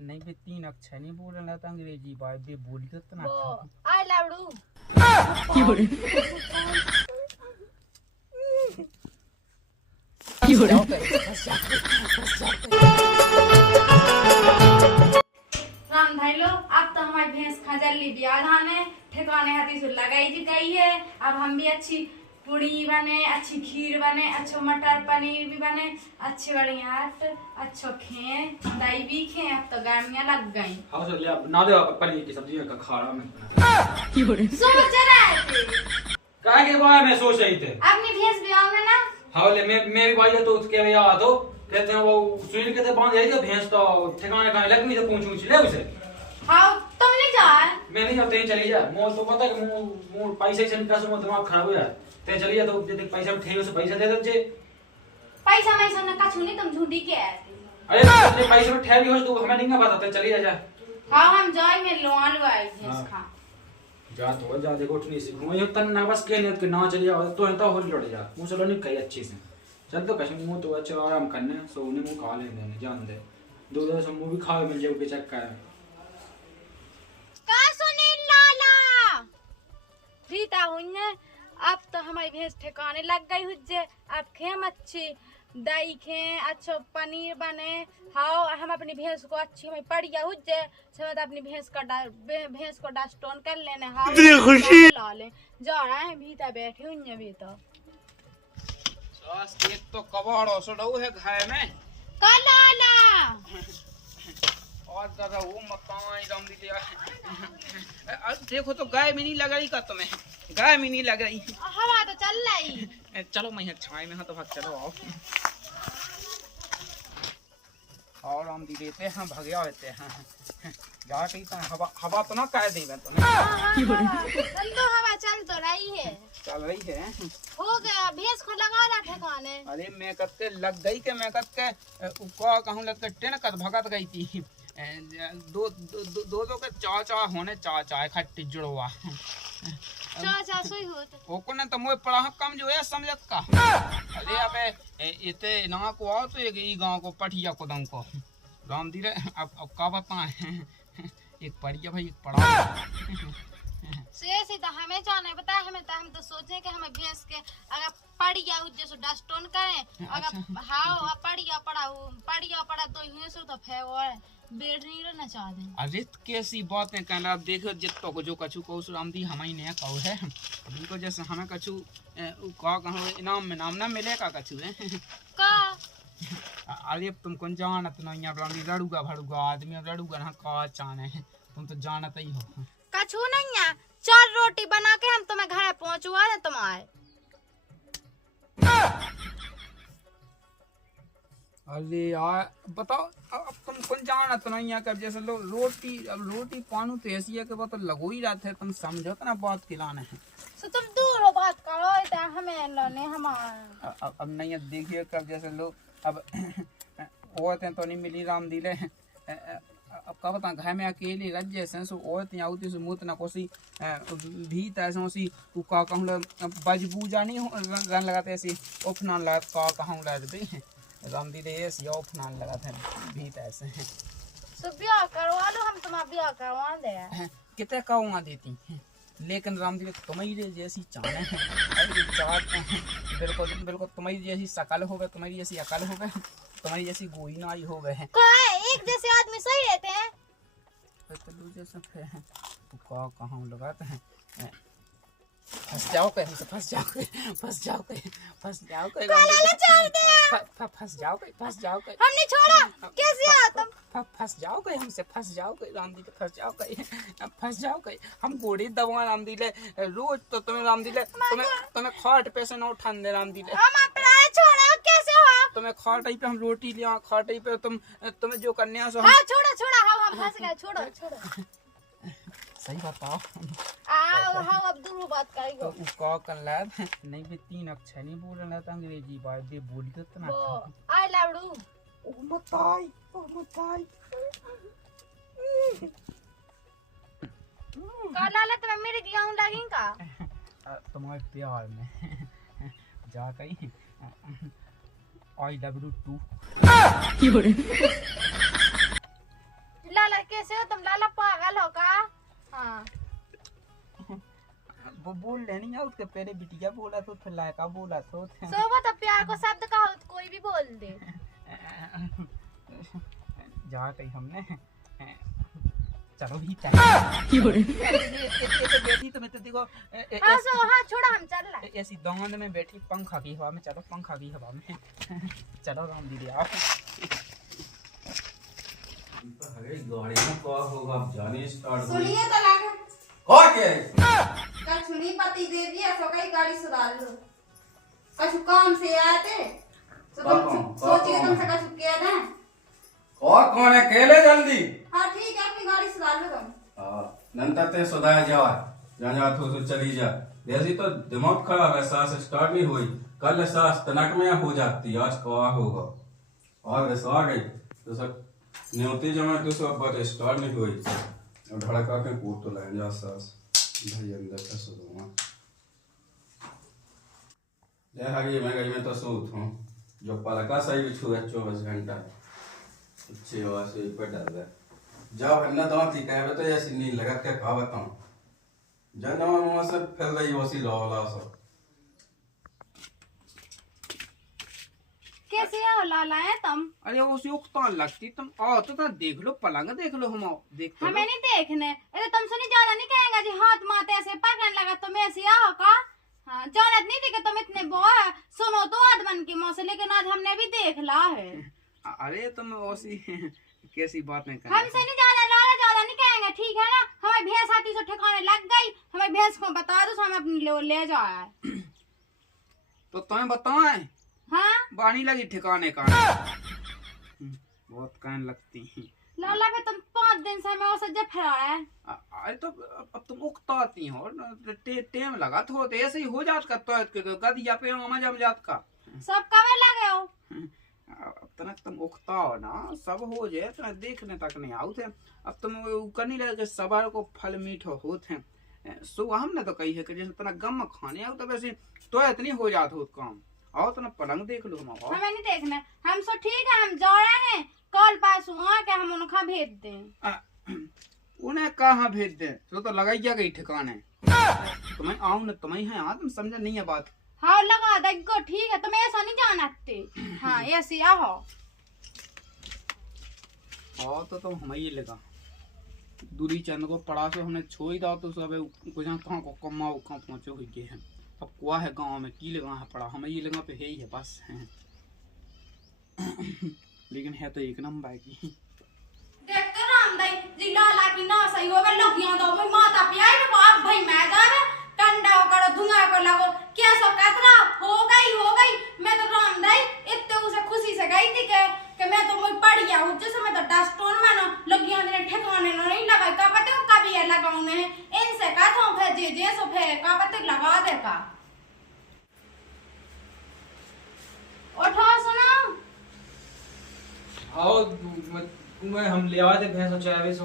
नहीं बे 3 अक्षर नहीं बोल रहा था अंग्रेजी बाय बे बोली तो इतना आई लावड़ू राम भाई लो अब तो हमारी भैंस खजली ब्याह धाने ठिकाने हाथी से लगाई जी गई है। अब हम भी अच्छी पूड़ी बने, अच्छी खीर बने, अच्छा मटर पनीर भी बने, अच्छे बढ़िया अच्छो खे दही भी खे। अब तो गर्मियां लग गई। हाँ सर ले बना दे पनीर की सब्जी का खाना में सोच रहे थे क्या के बारे में सोच रही थे अपनी भैंस ब्याह में ना। हाँ ले मेरी भाई है तो उसके में याद हो कहते हैं वो सुनील कहते बांध जाएगी तो भैंस तो ठिकाने कहाँ लगी तो पूछ ले उसे। हाँ तुम नहीं जाए मैं नहीं जाते चली जा मोल तो पता है मोल पैसे से निकाल सो दिमाग खराब हो जाए ते चली जा तो जब पैसा उठे उसे पैसा दे दे पैसा मैं सोना का छूनी तुम झूठी के आए थे। अरे तुमने पैसे उठे भी हो तो हमें नहीं बताते चली जा। हाँ हम जाए में लो आलू आई भैंस खा जा तो जा देखो उठनी सीखूं ये तन ना बस के नहीं कि ना चली जा तो होली लड़ जा मुंह चलो नहीं कही अच्छी से चल तो कहीं मुंह तो अच्छा आराम करने सोने मुंह खा लेने जान दे दो दो से मुंह भी खावे मिल जाए बेचक्का है का सुनील लाला रीता हुन्ने। अब तो हमारी भैंस ठिकाने लग गई हुज्जे। अब खेम अच्छी दही खे अच्छो पनीर बने। हाँ हम अपनी भैंस को अच्छी हमें पड़ गया हुज्जे समय तो अपनी भैंस को डस्टोन कर लेने। हाँ खुशी ला ले जा रहे हैं भीतर बैठे हुए भी तो एक तो कबाड़ो सड़ऊ है घाय में कलाला और दादा वो मकान राम दी दिया देखो तो गाय में नहीं लग रही का तुम्हें गाय में नहीं लग रही हवा तो चल रही। चलो मैं छाए में हाँ तो भाग चलो आओ और हम दी देते हैं भगया होते हैं जा कहीं तो हवा तो ना कह दी मैं तुम्हें तो हवा चल तो रही है चल रही है हो गया भैंस को लगा रहा ठिकाने। अरे मैं कद के लग गई के मैं कद के कहूँ लग के टेन कद भगत गई थी दो के चा होने चा खट्टी जुड़वा चा सोई होत ओको ने तो मोए पढ़ा कम जो है समझत का। अरे अबे इते ना को आओ तो एक गांव को पठिया को दम को राम दी रे अब का बताएं एक पढ़िया भाई एक पढ़ा से तो हमें जाने बता हमें तो हम तो सोचे कि हमें भैंस के अगर पड़ गया जैसे डस्टोन करें अगर हाँ पढ़िया पड़ा तो यूं से तो फेवर बेड नहीं रहना चाहते। अरे कैसी बात है कहना आप देखो जितो को जो कछु को उस राम दी हमारी ने कहो है अभी तो जैसे हमें कछु का कहो इनाम में नाम ना मिलेगा कछु है का अरे तुम कौन जानत ना यहाँ राम दी लड़ूगा भड़ूगा आदमी अब लड़ूगा ना का चाने है तुम तो जानत ही हो कछु नहीं है। 4 रोटी बना के हम तुम्हें घर पहुंचवा दे तुम्हारे। अरे यार बताओ अब तुम कौन जानत नहीं है कब जैसे रोटी पानू तो ऐसी है कि वो तो लगो ही रहते है तुम समझो ना बात खिलाने है तो तुम दूर हो बात करो इतना हमें लाने हमारा अब नहीं देखिए कब जैसे लोग अब औरत हैं तो नहीं मिली राम दिले अब का बता घर में अकेले रज जैसे सो औरत यहाँ होती मुँह ना कोसी भीत ऐसा सी तू का कहूँ बजबूजा नहीं रन लगाते ऐसी उफना लगा का कहूँ लग राम दी रे या उफना लगाते भीत ऐसे हैं तो ब्याह करवा लो हम तुम्हारा ब्याह करवा दे कितने काउंगा देती हैं लेकिन राम दी तुम्हारी जैसी चाने हैं बिल्कुल बिल्कुल तुम्हारी जैसी शकल हो गए तुम्हारी जैसी अकल हो गए तुम्हारी जैसी गोई नाई हो गए हैं एक जैसे आदमी सही रहते हैं तो जैसे तो का कहाँ लगाते हैं फंस जाओ कहीं से फंस जाओ कहीं फंस जाओ कहीं फंस जाओ कहीं फंस जाओ कहीं फंस जाओ कहीं हमने छोड़ा कैसे आ तुम फंस जाओ कहीं हमसे फंस जाओ कहीं राम दी फंस जाओ कहीं फंस जाओ कहीं हम गोड़ी दवा राम दी ले रोज तो तुम्हें राम दी ले तुम्हें खाट पे से न उठान दे राम दी ले हम अपना छोड़ा कैसे हो तुम्हें खाट पे हम रोटी लिया खाट पे तुम्हें जो करने हैं सो हाँ छोड़ा हम फंस गए छोड़ो सही बताओ हम अब दूर बात करेंगे तो का कर ला नहीं बे 3 अक्षर नहीं बोल रहा था अंग्रेजी बाय बे बोली तो इतना आई लावड़ू ओ मताई काला तो मेरे गेहूं लगेगा तुम्हारे प्यार में जा कहीं आई लव यू टू लाला कैसे हो तुम? लाला पागल हो का? हाँ वो बोल लेनी है उसके पहले बिटिया बोला तो फिर लायका बोला तो सोबत तो प्यार को शब्द कहो तो कोई भी बोल दे। जा कहीं हमने चलो भी चाहिए बैठी तो मैं तो देखो हाँ सो हाँ छोड़ा हम चल रहा। ऐसी दांद में बैठी पंखा की हवा में, चलो पंखा की हवा में चलो राम दीदी आप गाड़ी में क्या होगा अब जाने स्टार्ट सुनिए तो लागे कौन के कल सुनी पति देवी है सो कई गाड़ी सुधार लो कछु काम से आए थे तो तुम सोचिए तुमसे कछु किया ना और कौन है केले जल्दी हाँ ठीक है अपनी गाड़ी सुधार लो तुम हां नंतर ते सुधार जावा जहां तो चली जा जैसी तो दिमाग खराब है, सांस स्टार्ट नहीं हुई, कल सांस तनक में हो जाती, आज क्या होगा और वैसा आ गई तो सब न्योती जमा तो सब बात स्टार्ट नहीं हुई और धड़का के कूद तो लाइन जा सांस भाई अंदर से सुधूंगा ले हगी मैं गई में तो सूत हूँ जो पलका सही भी छुआ 24 घंटा अच्छी हवा से ऊपर डाल दे जब अन्ना दांत ही कहे तो ऐसी नींद लगा के कहा बताऊं जनवा मुंह से फैल रही वसी लौला सब कैसे आओ लाला है तुम? अरे वो सी उकतान लगती तुम आओ तो देख लो पलंग देख लो हम देख तो हमें नहीं देखने। अरे तुमसे नहीं ज्यादा नहीं कहेगा जी हाथ माथे ऐसे पकड़ने लगा तुम ऐसे आओ का? हाँ जानत नहीं थी कि तुम इतने वो है, सुनो तो आदमन की मौत से, लेकिन आज हमने भी देख ला है। अरे तुम वैसी कैसी बात नहीं कर हमसे नहीं ज्यादा लाला ज्यादा नहीं कहेंगे ठीक है ना? हमारी भैंस आती से ठिकाने लग गई, हमारी भैंस को बता दो हमें अपनी ले जाए। तो तुम्हें बताएं हाँ बानी लगी ठिकाने का बहुत कान लगती है लाला पे तुम 5 दिन से हमें वो सज्जा फराया है। अरे तो अब तुम उकताती हो टेम लगा तो ऐसे ही हो जात का तो गदिया पे मजा जात का सब कब लगे हो? अब तनक तुम उकताओ ना सब हो जाए तो देखने तक नहीं आउ थे। अब तुम करनी लगे सबर को फल मीठो होते हैं सो हमने तो कही है कि जैसे तना गम खाने आओ तो वैसे तो इतनी हो जात हो काम आओ तो ना पलंग देख लो हमें नहीं देखना, हम सो ठीक है हम जा रहे हैं कल पास हुआ के हम उनका भेज दें। उन्हें कहाँ भेज दे तो लगाइया गई ठिकाने तुम्हें आओ ना तुम्हें है तुम समझ नहीं है बात। हाँ लगा देगो ठीक है तुम ऐसा नहीं जानते। हाँ ऐसे आओ आओ तो तुम हमें ही लगा दूरी चंद को पड़ा से हमने छोड़ दो तो सब कुछ कहाँ को कमाओ कहाँ पहुँचे हुए हैं। अब कुआ है गांव में की लगा है पड़ा हमें ये लगा पे है ही है बस है लेकिन है तो एक नंबर की देख कर रामदाई जिला लागी ना सही होवे लगिया दो मैं माता पियाई में बाप भाई मैं जावे कंडा करो धुआं को लगो क्या सब कतरा हो गई मैं तो रामदाई इतने उसे खुशी से गई थी कि मैं तो मैं पड़ गया हूं जैसे मैं तो डस्टोन मानो लगिया ने ठिकाने नहीं लगाई का पता है कभी ये लगाउने है इनसे का तो फिर जे सो फिर का पता लगा दे का उठो सुनो आओ मैं हम ले आए थे भैंस और चाय सो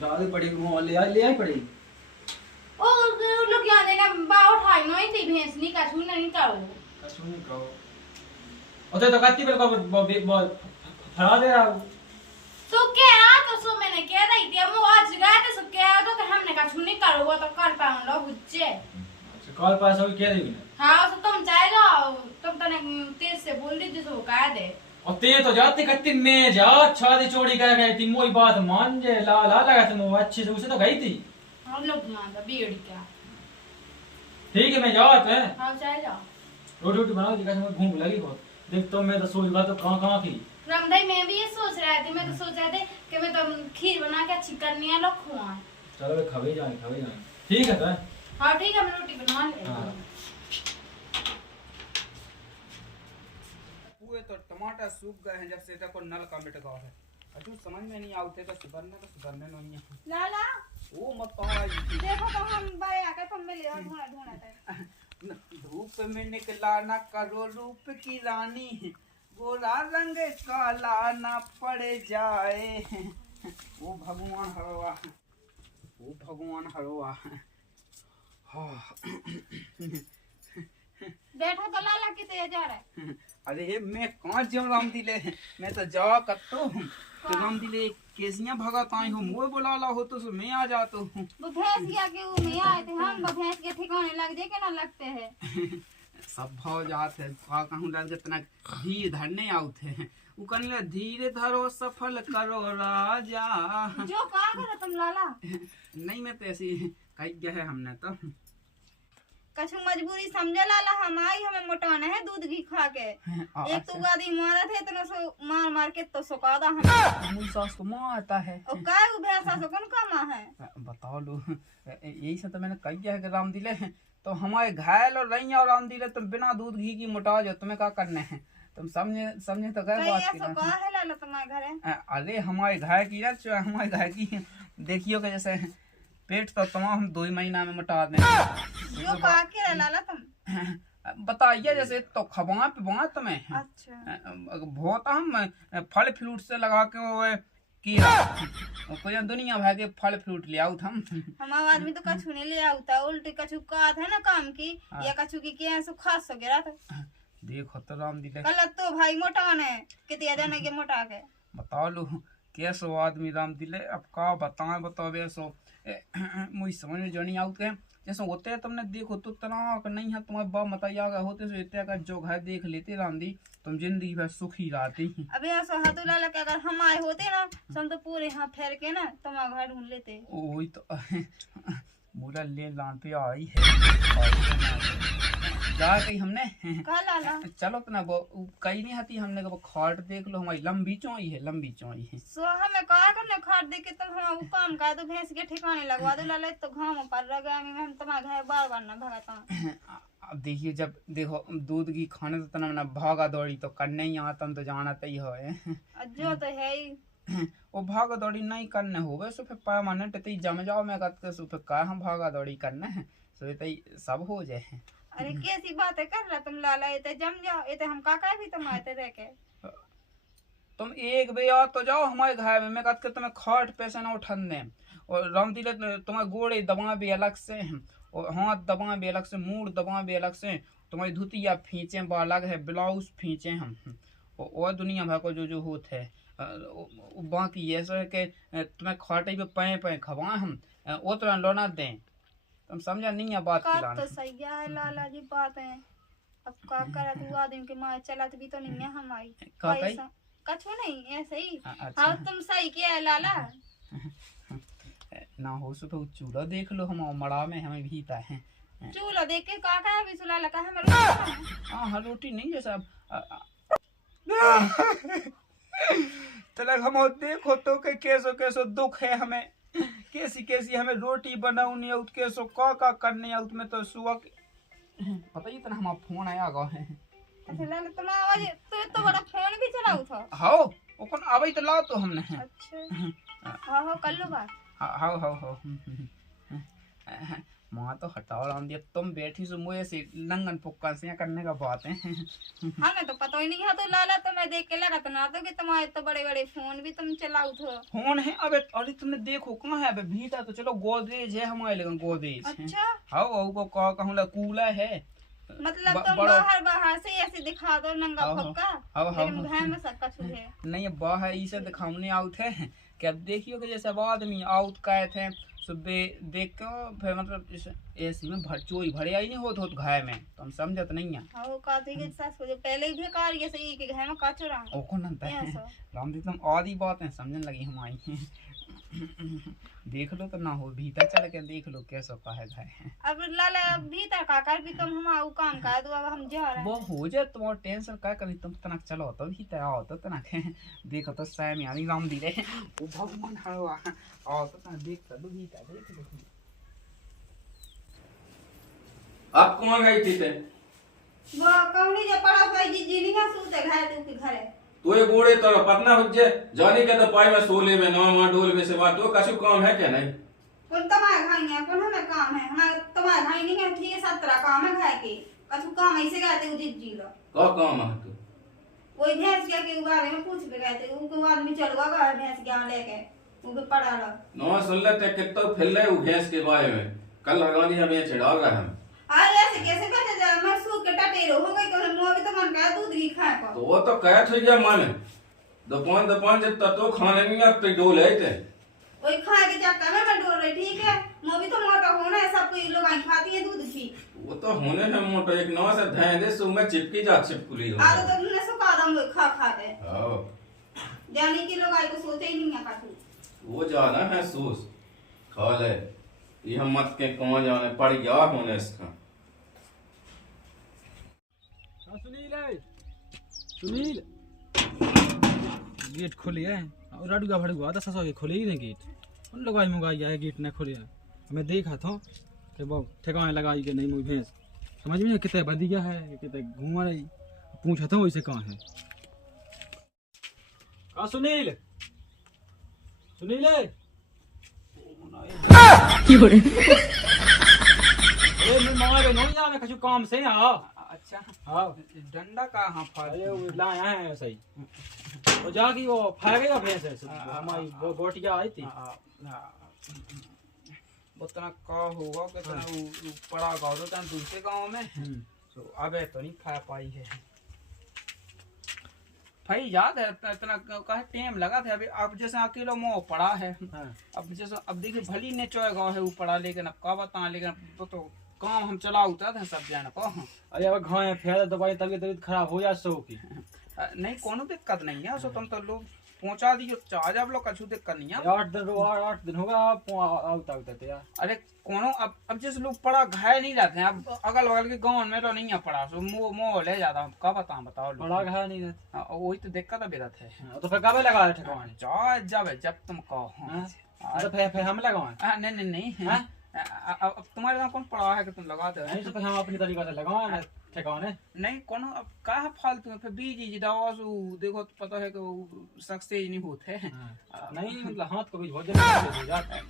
डाल पड़ी वो ले आई पड़ी ओ लोग यहाँ देना बा उठाई नहीं थी भैंस नहीं कछु नहीं करो कछु नहीं कहो ओते तो कत्ती बेल को फरा दे रहा तो क्या तो सो मैंने कह रही थी हम आज गए थे सो क्या तो कि हमने कछु नहीं करो वो तो कर पाऊं लोग बुच्चे अच्छा कॉल पास हो क्या देगी हाँ तो तुम चाहे जाओ तुम तने तेज से बोल दीजिए तो कह दे और ते तो जाती कत्ती में जा छादी चोरी कर गई थी मोई बात मान जे ला लगा तुम अच्छे से उसे तो गई थी हम लोग यहाँ था बीड़ी क्या ठीक है मैं जाओ तो है हाँ चाहे जाओ रोटी रोटी बनाओ दिखा मैं भूख लगी बहुत देख तो मैं तो सोच रहा तो कहाँ की रामदाई मैं भी ये सोच रहा थी मैं तो सोच रहे थे कि मैं तो खीर बना के अच्छी करनी है लोग खुआ चलो वे खावे जाए ठीक है तो हाँ ठीक है मैं रोटी बनवा ले हाँ। पूरे तो टमाटर सूख गए हैं जब से देखो नल का मिट गया है अजू समझ में नहीं आते तो सुधरने नहीं है लाला वो मत पाओ देखो तो हम बाय आकर तुम मिले और ढूंढा था धूप में निकला ना करो रूप की रानी गोरा रंग काला ना पड़ जाए वो भगवान हरवा हाँ बैठा तो लाला किते जा रहा है। अरे मैं कहाँ जाऊँ राम दिले, मैं तो जावा कत्तो हूँ तो राम दिले केसियाँ भगत आई हो, मोए बुलाला हो तो मैं आ जाता हूँ। वो भैंस गया के वो में आए थे हम, वो भैंस के ठिकाने लग जाए के ना लगते हैं। सब भाव जात है का कहूँ लग तना धीरे धरने आउत है वो कहने धीरे धरो सफल करो राजा। जो कहा करो तुम लाला, नहीं मैं तो ऐसे कही गया है हमने तो। कछु मजबूरी समझे लाला, हम आई हमें मोटाना है दूध घी खा के। एक तो गादी मारा थे इतना सो मार मार के तो सुकादा हमें। मुझ सास को मारता है और काय वो भैंसा सो कौन कामा है। बताओ लो यही से तो मैंने कही गया है कि राम दिले तो हमारे घायल और रही और राम दिले तुम बिना दूध घी की मोटा जाओ, तुम्हें क्या करना है, तुम समझे तो गए बात की सो कहा है लाला तुम्हारे घरे। अरे हमारे घाय की ना हमारे घाय की देखियो कि जैसे पेट तो तमाम हम 2 महीना में मोटा दें। जो कहा के लाला तुम बताइए जैसे तो खबा पे बा तुम्हें अच्छा बहुत हम फल फ्रूट से लगा के वो कीड़ा कोई दुनिया भर के फल फ्रूट ले आउत हम। हमारा आदमी तो कछु नहीं ले आता, उल्टी कछु का था ना काम की या कछु की क्या सो खास हो गया था। देखो तो राम दिले कल तो भाई मोटा ने कितने जाने के मोटा के बताओ लो कैसो आदमी राम दिले अब का बताएं बताओ वैसो मुझे समझ में जो नहीं आउत है जैसे होते है तुमने देखो तो तना नहीं है तुम्हारे बाप बताइए अगर होते सो इतने का जो घर देख लेते राम दी तुम जिंदगी भर सुखी रहती। अबे ऐसा हाथों लाला के अगर हम आए होते ना तो हम तो पूरे यहाँ फेर के ना तुम्हारा घर ढूंढ लेते। वही तो पूरा ले लान पे आई है जा कही हमने कहा लाला चलो तो ना वो कहीं नहीं आती हमने कहा खाट देख लो हमारी लंबी चौड़ी है। सो हमें कहा करने खाट दे के तुम हम वो काम का तो भैंस के ठिकाने लगवा दो लाला, तो घाम पर रह गया हम तुम्हारे घर बार बार ना भगाता। अब देखिए जब देखो दूध की खाने तो तना ना भागा दौड़ी तो करने ही आता तो जाना तय हो जो तो है ही वो भागा दौड़ी नहीं करने हो वैसे फिर परमानेंट तो जम जाओ मैं कहते सो फिर का हम भागा दौड़ी करना है सो सब हो जाए। अरे कैसी बातें कर रहा तुम लाला, ये जम जाओ, ये हम काका भी तुम आते रह के। तुम एक बे आ तो जाओ हमारे घर में मैं कहते तुम्हें खाट पैसे ना उठन दे और राम दिले तुम्हारे गोड़े दबा भी अलग से हैं और हाथ दबा भी अलग से, मूड दबा भी अलग से, तुम्हारी धुतिया फींचे अलग है, ब्लाउज फींचे हम और दुनिया भर को जो होते है बाकी ऐसा है कि तुम्हें खाटे पे पे खवा हम वो तो लोना दें तुम समझा नहीं है बात का तो सही है लाला जी बात है। अब का करा तू आदमी के मार चलत भी तो नहीं है हमारी कछु नहीं ऐसे ही। अच्छा। हाँ तुम सही किया है लाला ना हो सो तो चूल्हा देख लो हम मड़ा में हमें भीता है चूल्हा देख के काका है भी सुला लगा हमें हाँ रोटी नहीं जैसा तलक हम देखो तो के कैसो दुख है हमें कैसी हमें रोटी बनाऊनी आउत कैसो का करने आउत में तो सुबह पता ही तो हमारा फोन आया गो है। अच्छा लाला तुम आवाज तो बड़ा फोन भी चलाऊ था। हां ओकन आबै तो लाओ तो हमने। अच्छा हां कर लो बात। हां माँ तो हटाओ राम दिया तुम बैठी सो मुझे से लंगन पुक्का से करने का बात है। हमें तो पता ही नहीं है तो लाला तो मैं देख के लगा तो ना तो कि तुम्हारे तो बड़े बड़े फोन भी तुम चलाओ थे। फोन है अबे अरे तुमने देखो कहाँ है अबे भीतर तो चलो गोदरेज है हमारे लेकिन गोदरेज। अच्छा हाँ वो कहूँ ला कूला है मतलब तुम बाहर से ऐसे दिखा दो नंगा फक्का लेकिन घर में सब कुछ है नहीं बाहर इसे दिखाने आउट है कि अब देखियो कि जैसे आदमी आउट का थे सुबह देख के फिर मतलब ऐसे में चोरी भरे आई नहीं होत घाय में तो हम समझत नहीं है। हां का थी के सास को जो पहले ही बेकार ये सही के घर में काचो रहा ओ कौन नंता है राम दी तुम आधी बात है समझने लगी हमारी देख लो तो ना हो भीतर चल के देख लो कैसा का है घर। अब लाला भीतर का कर भी तुम हम काम का दो अब हम जा रहे हैं वो हो जाए तुम टेंशन का करी तुम तनक चलो तो भीतर आओ तो तनक देखो तो सैम यानी राम दी रे ओ भगवान हवा आओ तो तनक देख तो भीतर देख लो आप कौन गई थी ते वो कौनी जो पड़ा था जी नहीं है सूते घर तू के घरे तो ये बूढ़े तो पतना हुज्जे जानी के तो पाई में सोले में नौ मां डोल में से बात तो कछु काम है क्या नहीं कौन तुम्हारे भाई है कौन हमें काम है हमारे तुम्हारे भाई नहीं है ठीक है 17 काम है घर के कछु काम ऐसे गए थे उजित जी लो का काम है तो वही भैंस के बारे में पूछ के गए थे उनको आदमी चलवा गया भैंस के लेके वो भी पड़ा लो नौ सुन लेते कितो फिर ले भैंस के बारे में कल लगानी हमें चढ़ा रहा हम अरे ऐसे कैसे कैसे जा मैं सूख के टटेरो हो गई तो मुंह भी तो मन का दूध घी खाए पर तो वो तो कह थे गया मन दोपहर जब तक तो खाने नहीं अब तो डोल है थे वही खाए के चक्कर में मैं डोल रही ठीक है मुंह भी तो मोटा होना है सब कोई लोग आई खाती है दूध घी वो तो होने है मोटा एक नवा से ध्यान दे सुबह चिपकी जा छिपकुली हो आदत तो तुमने सुखा दम खा खा के आओ जाने की लोग आई को सोचे ही नहीं है काटू वो जाना है सूस खा ले ये हम मत के कौन जाने पड़ गया होने इसका सुनील गेट खोली है और राडूगा फड़ुआ तो ससो के खोले ही नहीं गेट उन लगाई मुगाई आए गेट न खोले मैं देखा था कि वो ठिकाने लगाई के नहीं मुझे भैंस समझ में कितने बदी गया है कितने घूम रही पूछा था वैसे कहाँ है कहा सुनील सुनील मैं मारे नहीं आ मैं कुछ काम से आ अच्छा हाँ डंडा कहाँ अरे फाड़ वो लाया है सही वो जाके वो फायरेगा भैंस है हमारी वो गोटिया आई थी उतना का होगा कितना वो पड़ा गाँव तो तन दूसरे गाँव में तो अबे तो नहीं खा पाई है भाई याद है इतना कहा टाइम लगा था अभी अब जैसे अकेला मोह पड़ा है अब जैसे अब देखिए भली ने चोए गाँव है वो पड़ा लेकिन अब का बता लेकिन तो काम हम चला उतरा था सब जान को अरे अब घाव फैला दवाई तबीयत खराब हो जा सो की नहीं कोनो दिक्कत नहीं है सो तुम तो लोग पहुंचा दियो चार्ज आप लोग कछु दिक्कत नहीं है 8 दिन होगा आप आवता यार अरे कोनो अब जैसे लोग पड़ा घायल नहीं रहते हैं अब अगल बगल के गाँव में तो नहीं है पड़ा सो मोह ले जाता हूँ कब बताओ बड़ा घायल नहीं रहता वही तो दिक्कत अभी रहते है तो फिर कब लगा है ठिकाने जब तुम कहो तो फिर हम लगाए नहीं अब तुम्हारे यहाँ कौन पड़ा है कि तुम लगाते नहीं तो फिर हम अपनी तरीके से लगाए ठिकाने नहीं कोनो अब का फालतू में फिर बीज दवा से देखो तो पता है कि सक्सेस नहीं होते नहीं मतलब हाथ को भी बहुत जाता है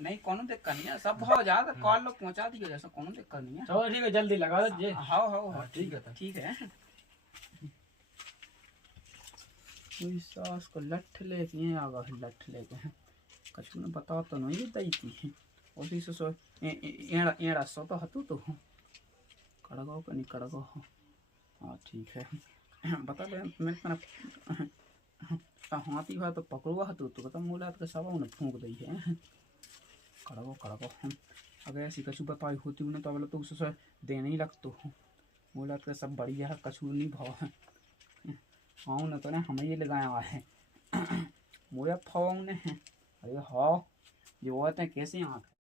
नहीं कोनो दिक्कत नहीं है सब भाव जाता कॉल लोग पहुंचा दियो जैसा कोनो दिक्कत नहीं है चलो ठीक है जल्दी लगा दीजिए हाँ ठीक है कोई सास को लठ लेके आगा लठ लेके कछु ने बता तो नहीं दई थी उसी से सो एड़ा सो तो हतू तो कड़गाओ का नहीं कड़गाओ हाँ ठीक है बता ले मैं हाथी हुआ तो पकड़ुआ हतू तो बता मुलात के सब उन्हें फूंक दी है कड़गाओ अगर ऐसी कछु बताई होती उन्हें तो बोला तो उससे देने ही लगतो मुलात के सब बढ़िया है कछु नहीं भाव है हाँ उन्हें तो ना हमें ये लगाया हुआ है मुझे फाव उन्हें अरे हाँ ये वो कहते हैं कैसे यहाँ